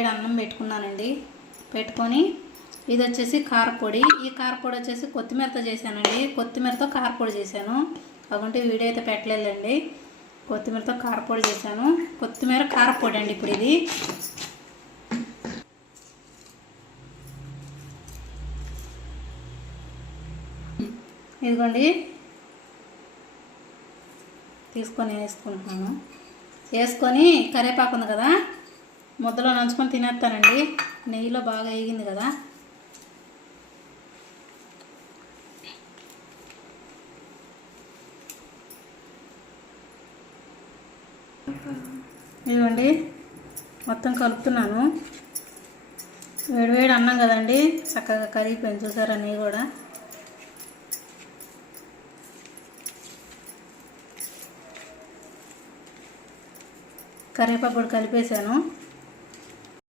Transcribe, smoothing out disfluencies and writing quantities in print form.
అన్నం పెట్టుకున్నానండి. పెట్టుకొని ఇది వచ్చేసి కారపొడి. ఈ కారపొడి వచ్చేసి కొత్తిమీరతో చేశానండి. కొత్తిమీరతో కారపొడి చేశాను. అవంటే వీడియో అయితే పెట్టలేదండి. కొత్తిమీరతో కారపొడి చేశాను. కొత్తిమీర కారపొడి అండి. ఇప్పుడు ఇది ఇదిగోండి తీసుకొని వేసుకుంటున్నాను. వేసుకొని కరివేపాకు ఉంది కదా, ముద్దలో నంచుకొని తినేస్తానండి. నెయ్యిలో బాగా వేగింది కదా. ఇదిగోండి మొత్తం కలుపుతున్నాను. వేడివేడి అన్నం కదండి, చక్కగా కరిగిపోయింది. చూసారా నెయ్యి కూడా. కరివేపాకు కూడా కలిపేసాను.